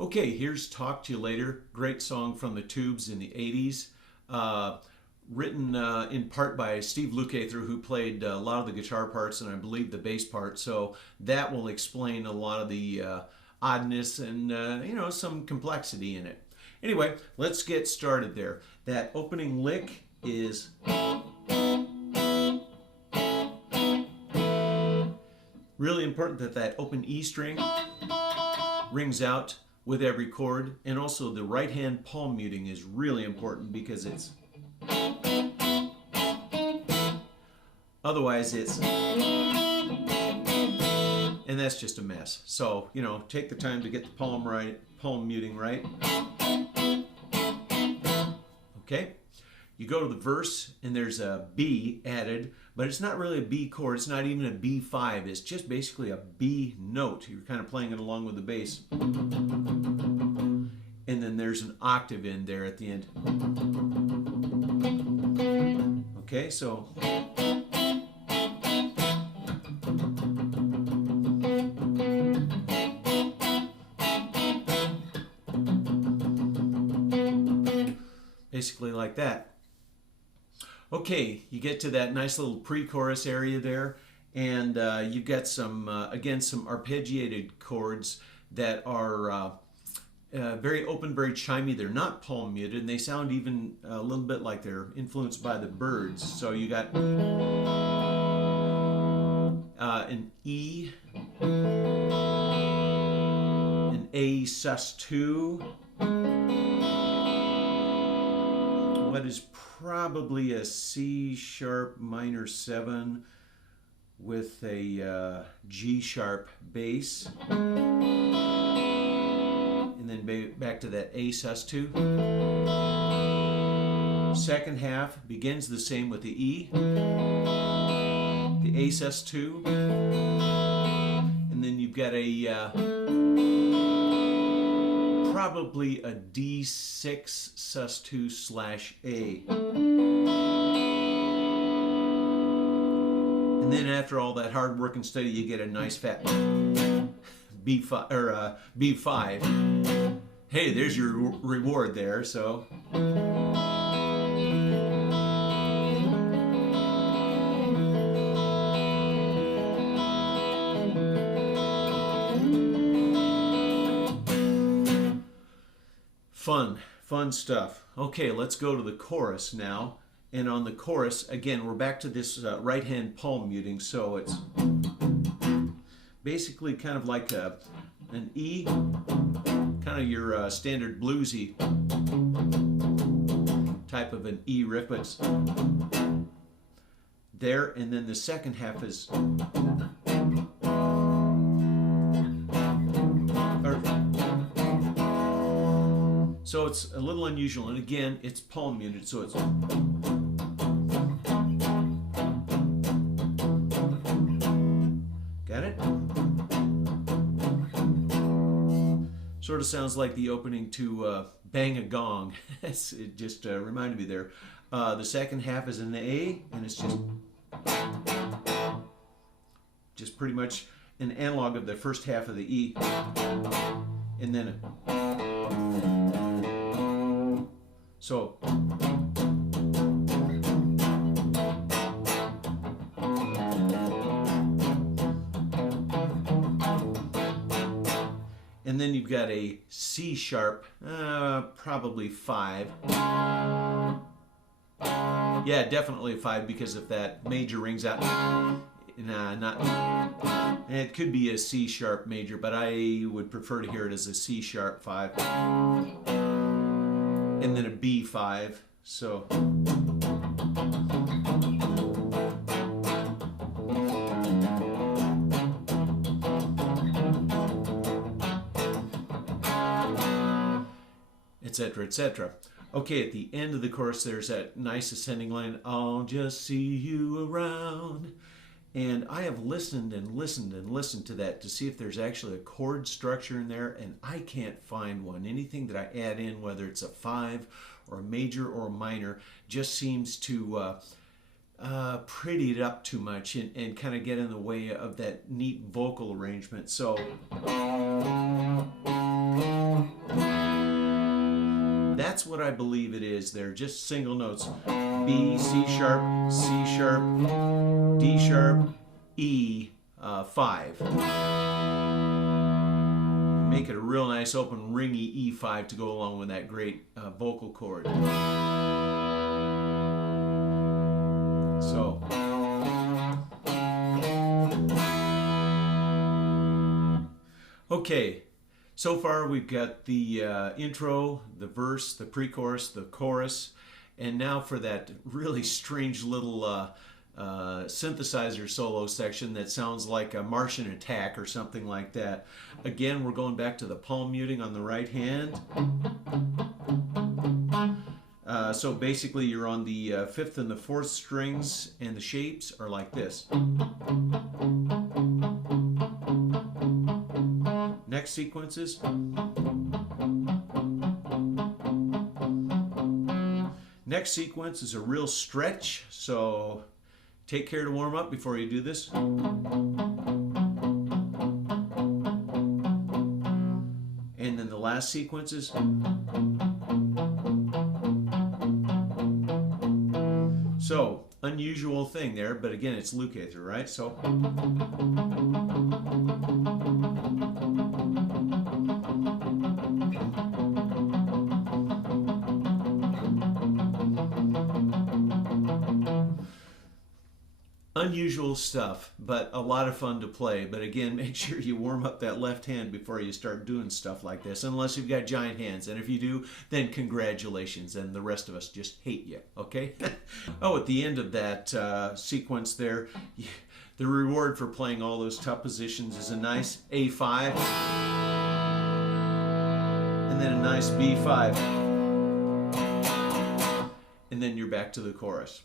Okay, here's Talk to You Later. Great song from the Tubes in the 80s. Written in part by Steve Lukather, who played a lot of the guitar parts and I believe the bass part. So that will explain a lot of the oddness and some complexity in it. Anyway, let's get started there. That opening lick is really important that open E string rings out with every chord, and also the right hand palm muting is really important because it's otherwise it's and that's just a mess. So take the time to get the palm muting right. Okay, you go to the verse and there's a B added, but it's not really a B chord. It's not even a B5. It's just basically a B note. You're kind of playing it along with the bass. And then there's an octave in there at the end. Okay, so basically like that. Okay, you get to that nice little pre-chorus area there, and you've got some, again, some arpeggiated chords that are very open, very chimey. They're not palm muted, and they sound even a little bit like they're influenced by the Byrds. So you got an E, an A sus2, what is probably a C sharp minor 7 with a G sharp bass, and then back to that A sus2. Second half begins the same with the E, the A sus2, and then you've got a probably a D6 sus2 / A. And then after all that hard work and study, you get a nice fat B5 or B5. Hey, there's your reward there. So fun stuff. Okay, let's go to the chorus now. And on the chorus, again, we're back to this right hand palm muting. So it's basically kind of like an E, kind of your standard bluesy type of an E riff, but it's there. And then the second half is so it's a little unusual, and again, it's palm muted, so it's got it? Sort of sounds like the opening to Bang a Gong. It just reminded me there. The second half is an A, and it's just pretty much an analog of the first half of the E, and then so and then you've got a C sharp, probably 5. Yeah, definitely a 5, because if that major rings out, it could be a C sharp major, but I would prefer to hear it as a C sharp 5. And then a B5, so etc., etc. Okay, at the end of the chorus there's that nice ascending line, I'll just see you around. And I have listened and listened and listened to that to see if there's actually a chord structure in there, and I can't find one. Anything that I add in, whether it's a 5 or a major or a minor, just seems to pretty it up too much and kind of get in the way of that neat vocal arrangement. So that's what I believe it is. They're just single notes. B, C sharp, C sharp, D sharp, E, 5. Make it a real nice open ringy E5 to go along with that great vocal chord. So. Okay, so far we've got the intro, the verse, the pre-chorus, the chorus, and now for that really strange little synthesizer solo section that sounds like a Martian attack or something like that. Again, we're going back to the palm muting on the right hand. So basically you're on the 5th and the 4th strings, and the shapes are like this. Next sequences. Next sequence is a real stretch, so take care to warm up before you do this. And then the last sequences. So, unusual thing there, but again, it's Lukather, right? So. Unusual stuff, but a lot of fun to play. But again, make sure you warm up that left hand before you start doing stuff like this, unless you've got giant hands. And if you do, then congratulations, and the rest of us just hate you, okay? Oh, at the end of that sequence there, the reward for playing all those tough positions is a nice A5, and then a nice B5, and then you're back to the chorus.